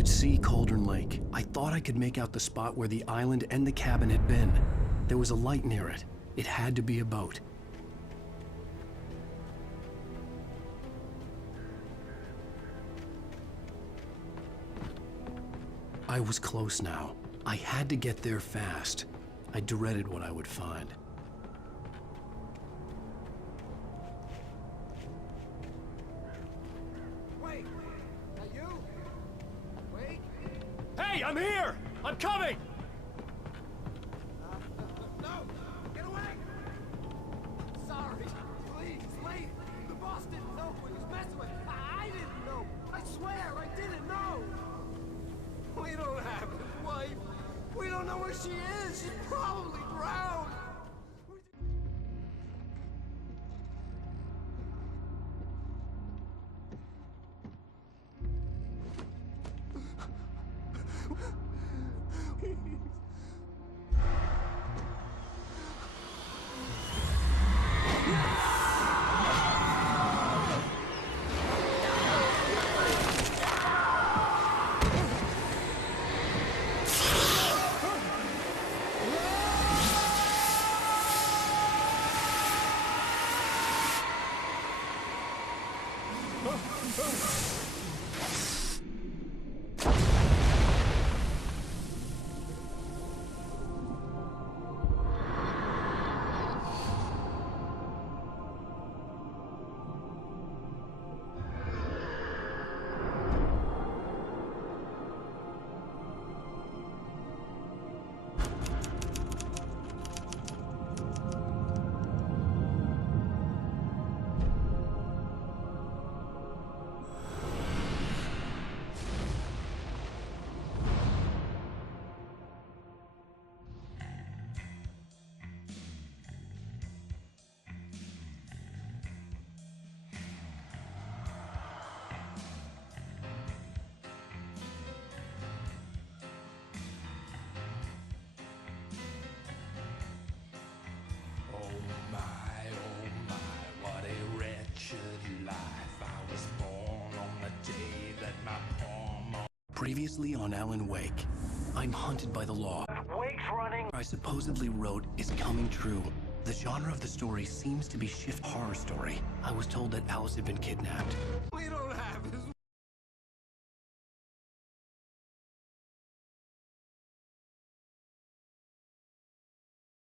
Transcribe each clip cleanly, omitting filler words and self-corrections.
could see Cauldron Lake. I thought I could make out the spot where the island and the cabin had been. There was a light near it. It had to be a boat. I was close now. I had to get there fast. I dreaded what I would find. Wait! Are you? Wait! Hey, I'm here! I'm coming! No! Get away! Sorry. Please, leave. The boss didn't know who he was messing with. I didn't know. I swear I didn't know. We don't have his wife. We don't know where she is. She's probably drowned. Previously on Alan Wake, I'm hunted by the law. Wake's running! I supposedly wrote is coming true. The genre of the story seems to be shift horror story. I was told that Alice had been kidnapped. We don't have his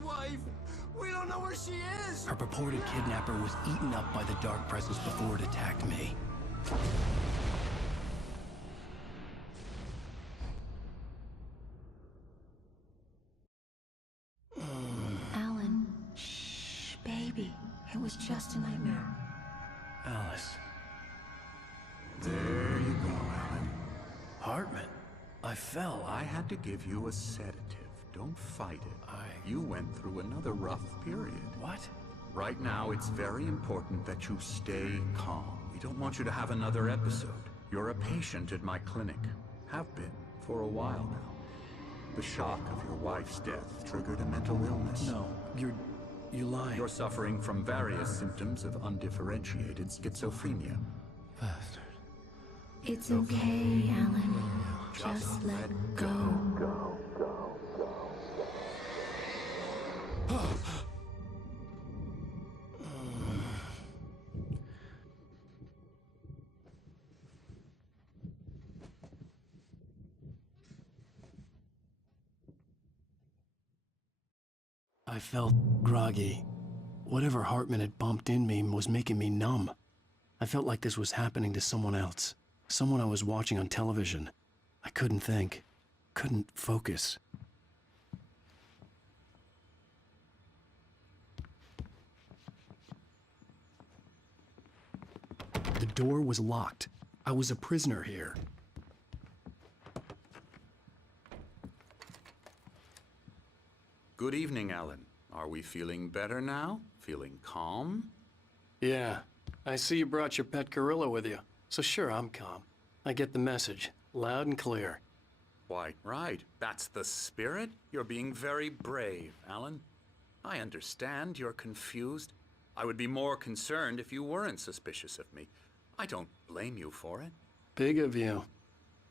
wife. We don't know where she is. Her purported kidnapper was eaten up by the dark presence before it attacked me. Alan, shh, baby. It was just a nightmare. Alice. There you go, Alan. Hartman. I fell. I had to give you a sedative. Don't fight it. You went through another rough period. What? Right now, it's very important that you stay calm. We don't want you to have another episode. You're a patient at my clinic. Have been for a while now. The shock of your wife's death triggered a mental illness. No, you're lying. You're suffering from various symptoms of undifferentiated schizophrenia. Bastard. It's okay, Alan. Just let go. I felt groggy. Whatever Hartman had bumped in me was making me numb. I felt like this was happening to someone else. Someone I was watching on television. I couldn't think. Couldn't focus. The door was locked. I was a prisoner here. Good evening, Alan. Are we feeling better now? Feeling calm? Yeah, I see you brought your pet gorilla with you. So sure, I'm calm. I get the message, loud and clear. Why, right. That's the spirit. You're being very brave, Alan. I understand you're confused. I would be more concerned if you weren't suspicious of me. I don't blame you for it. Big of you.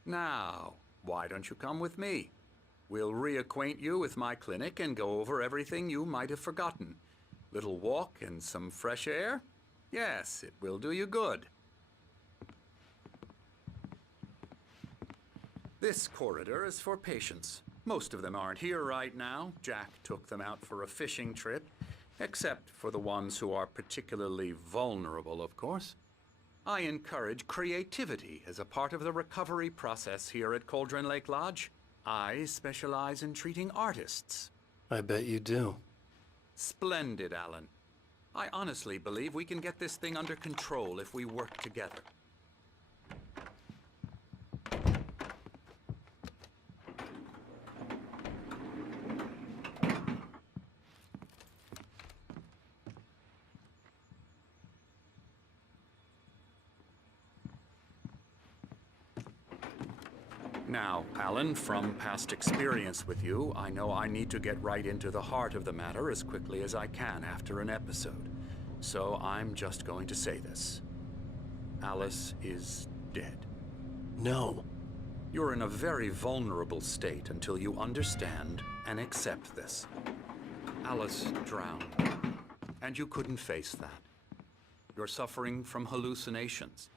Now, why don't you come with me? We'll reacquaint you with my clinic and go over everything you might have forgotten. Little walk and some fresh air? Yes, it will do you good. This corridor is for patients. Most of them aren't here right now. Jack took them out for a fishing trip, except for the ones who are particularly vulnerable, of course. I encourage creativity as a part of the recovery process here at Cauldron Lake Lodge. I specialize in treating artists. I bet you do. Splendid, Alan. I honestly believe we can get this thing under control if we work together. Now, Alan, from past experience with you, I know I need to get right into the heart of the matter as quickly as I can after an episode. So I'm just going to say this. Alice is dead. No. You're in a very vulnerable state until you understand and accept this. Alice drowned, and you couldn't face that. You're suffering from hallucinations,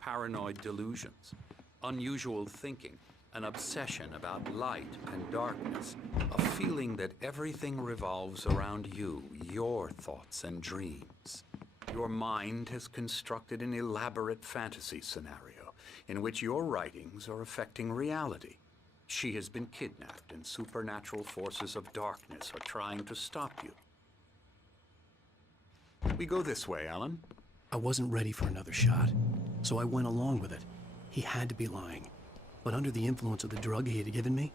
paranoid delusions, unusual thinking, an obsession about light and darkness, a feeling that everything revolves around you, your thoughts and dreams. Your mind has constructed an elaborate fantasy scenario in which your writings are affecting reality. She has been kidnapped and supernatural forces of darkness are trying to stop you. We go this way, Alan. I wasn't ready for another shot, so I went along with it. He had to be lying. But under the influence of the drug he had given me,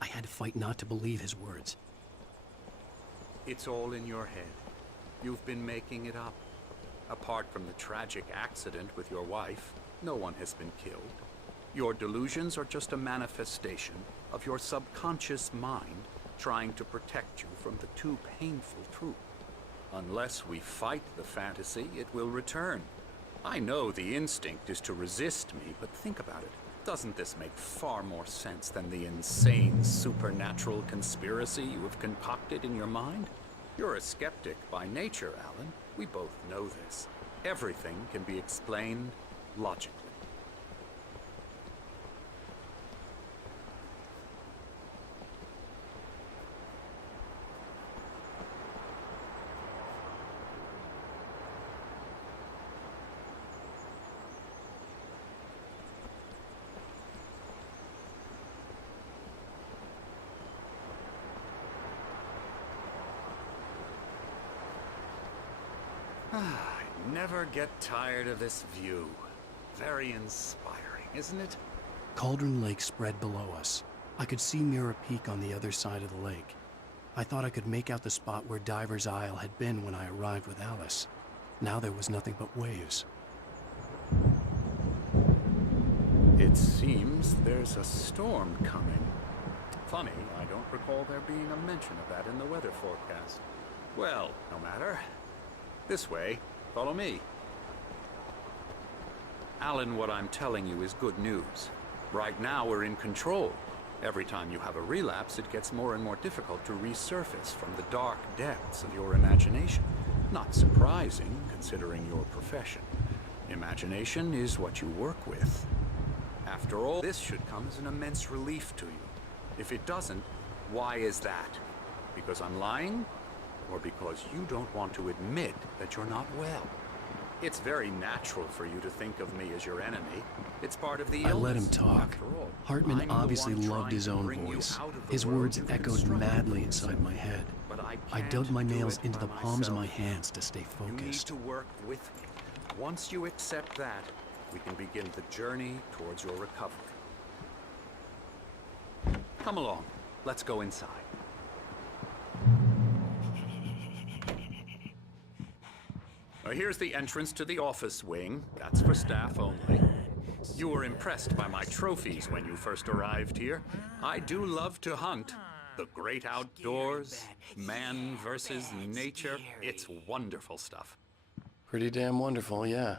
I had to fight not to believe his words. It's all in your head. You've been making it up. Apart from the tragic accident with your wife, no one has been killed. Your delusions are just a manifestation of your subconscious mind trying to protect you from the too painful truth. Unless we fight the fantasy, it will return. I know the instinct is to resist me, but think about it. Doesn't this make far more sense than the insane supernatural conspiracy you have concocted in your mind? You're a skeptic by nature, Alan. We both know this. Everything can be explained logically. I never get tired of this view. Very inspiring, isn't it? Cauldron Lake spread below us. I could see Mirror Peak on the other side of the lake. I thought I could make out the spot where Diver's Isle had been when I arrived with Alice. Now there was nothing but waves. It seems there's a storm coming. Funny, I don't recall there being a mention of that in the weather forecast. Well, no matter. This way. Follow me. Alan, what I'm telling you is good news. Right now, we're in control. Every time you have a relapse, it gets more and more difficult to resurface from the dark depths of your imagination. Not surprising, considering your profession. Imagination is what you work with. After all, this should come as an immense relief to you. If it doesn't, why is that? Because I'm lying? Or because you don't want to admit that you're not well? It's very natural for you to think of me as your enemy. It's part of the illness. I let him talk. After all, Hartman I'm the obviously one loved trying his to own bring you voice. out of the His world words you've echoed constructed madly for inside yourself. my head. But I I can't dug my do nails it into by the palms of my myself. hands to stay You need focused. to work with me. Once you accept that, we can begin the journey towards your recovery. Come along. Let's go inside. Here's the entrance to the office wing. That's for staff only. You were impressed by my trophies when you first arrived here. I do love to hunt. The great outdoors, man versus nature. It's wonderful stuff. Pretty damn wonderful, yeah.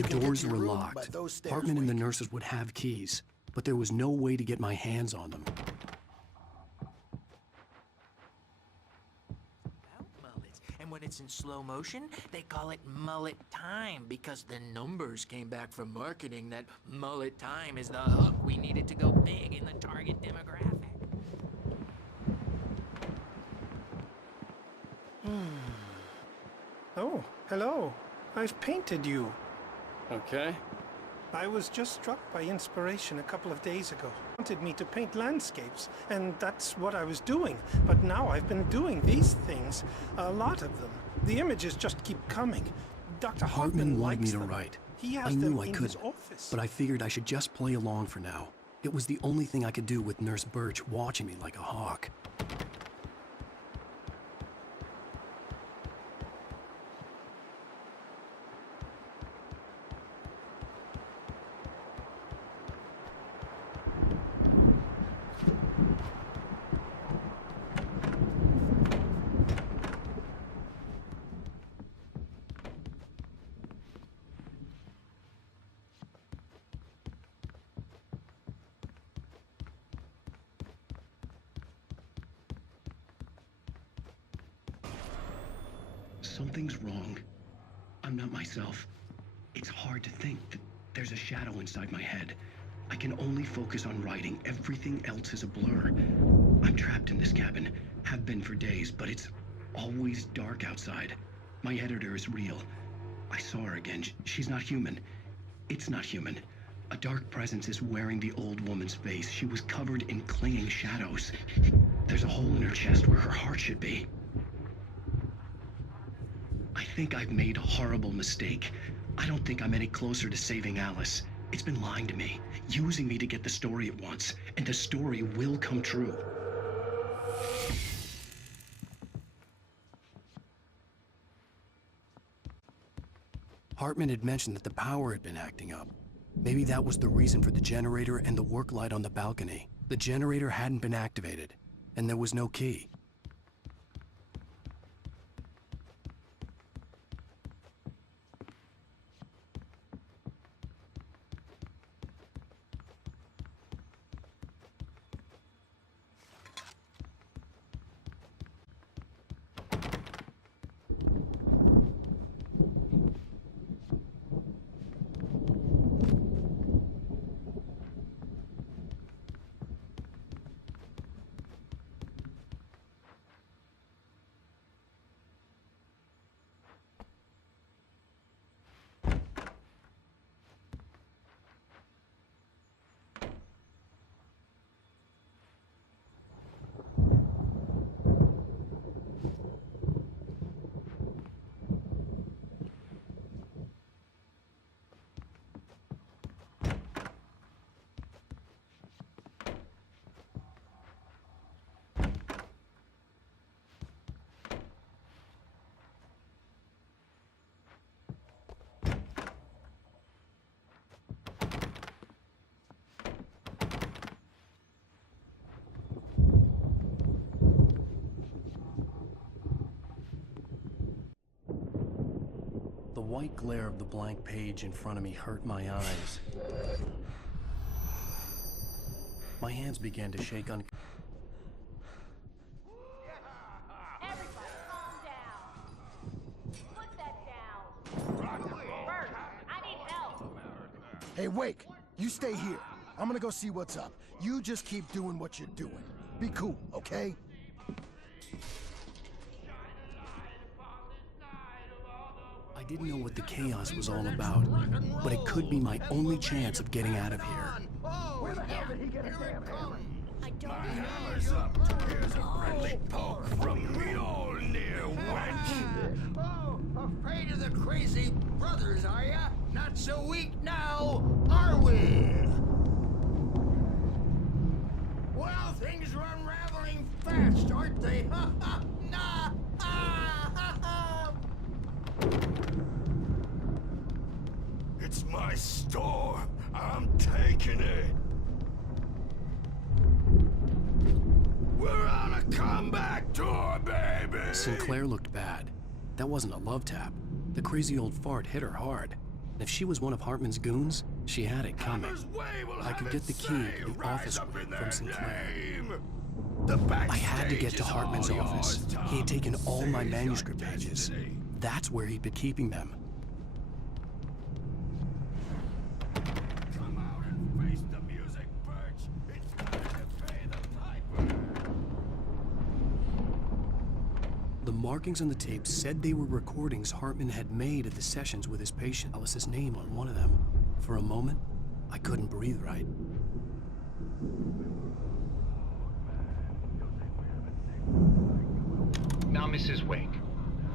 The can get doors to your were room by locked. those stairs, Hartman and the Wake. nurses would have keys, but there was no way to get my hands on them. Mullets. And when it's in slow motion, they call it mullet time because the numbers came back from marketing that mullet time is the hook we needed to go big in the target demographic. Oh, hello. I've painted you. Okay. I was just struck by inspiration a couple of days ago. Wanted me to paint landscapes, and that's what I was doing. But now I've been doing these things, a lot of them. The images just keep coming. Dr. Hartman wanted me likes to them. write. He has I them knew I in couldn't, his office. but I figured I should just play along for now. It was the only thing I could do with Nurse Birch watching me like a hawk. Something's wrong. I'm not myself. It's hard to think that there's a shadow inside my head. I can only focus on writing. Everything else is a blur. I'm trapped in this cabin. Have been for days, but it's always dark outside. My editor is real. I saw her again. She's not human. It's not human. A dark presence is wearing the old woman's face. She was covered in clinging shadows. There's a hole in her chest where her heart should be. I think I've made a horrible mistake. I don't think I'm any closer to saving Alice. It's been lying to me, using me to get the story it wants, and the story will come true. Hartman had mentioned that the power had been acting up. Maybe that was the reason for the generator and the work light on the balcony. The generator hadn't been activated, and there was no key. The white glare of the blank page in front of me hurt my eyes. My hands began to shake on... Everybody, calm down. Put that down. Bert, I need help. Hey, Wake, you stay here. I'm gonna go see what's up. You just keep doing what you're doing. Be cool, okay? I didn't know what the chaos was all about, but it could be my only chance of getting out of here. Where the hell did he get a damn hammer? I don't My hammer's up. Here's a friendly poke from me old near wench. Oh, afraid of the crazy brothers, are ya? Not so weak now, are we? Well, things are unraveling fast, aren't they? Ha ha! Nah! Ha ha ha! It's my store. I'm taking it. We're on a comeback tour, baby! Sinclair looked bad. That wasn't a love tap. The crazy old fart hit her hard. If she was one of Hartman's goons, she had it coming. I could get the key to the office from Sinclair. I had to get to Hartman's office. He had taken all my manuscript pages. That's where he'd been keeping them. Come out and face the music, Birch. It's time to pay the piper. The markings on the tape said they were recordings Hartman had made at the sessions with his patient. That was his name on one of them. For a moment, I couldn't breathe right. Now, Mrs. Wake,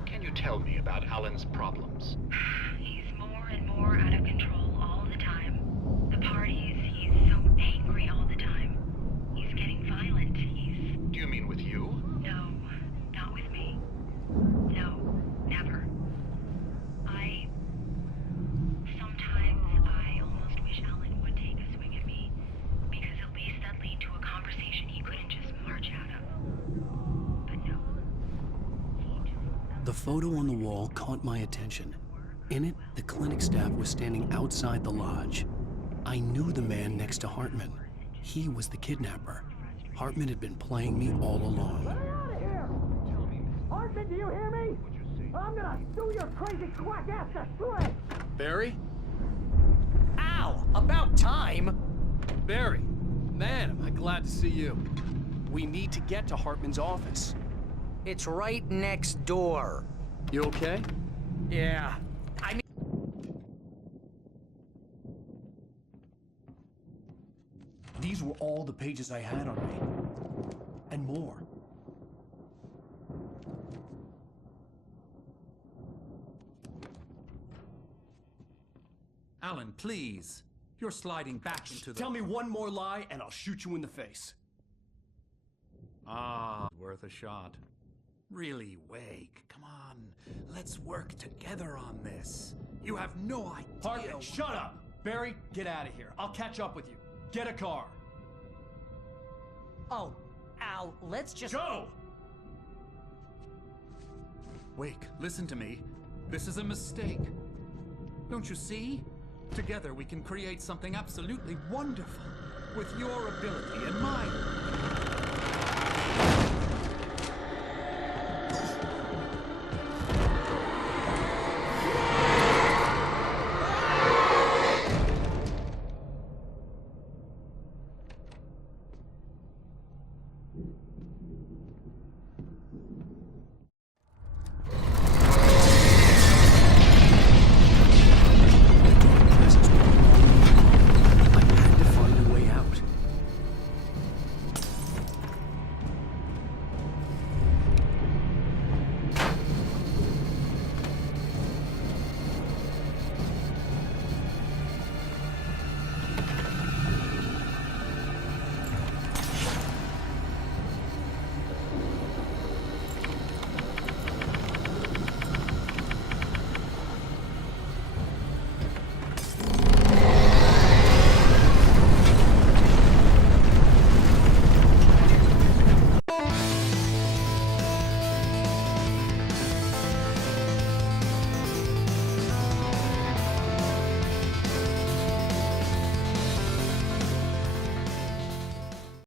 can you tell me about Alan's problems? He's more and more out of control all the time. The parties, he's so angry all the time. He's getting violent. Do you mean with you? No, not with me. No, never. Sometimes I almost wish Alan would take a swing at me, because at least that'd lead to a conversation he couldn't just march out of. But no. The photo on the wall caught my attention. In it, the clinic staff was standing outside the lodge. I knew the man next to Hartman. He was the kidnapper. Hartman had been playing me all along. Get out of here! Hartman, do you hear me? I'm gonna sue your crazy quack ass to shreds! Barry? Ow! About time! Barry! Man, am I glad to see you. We need to get to Hartman's office. It's right next door. You okay? Yeah. These were all the pages I had on me. And more. Alan, please. You're sliding back into the... Tell me one more lie and I'll shoot you in the face. Ah, worth a shot. Really, Wake, come on. Let's work together on this. You have no idea... Hartman, shut up! Barry, get out of here. I'll catch up with you. Get a car. Oh, Al, let's just... Go! Wake, listen to me. This is a mistake. Don't you see? Together we can create something absolutely wonderful. With your ability and mine.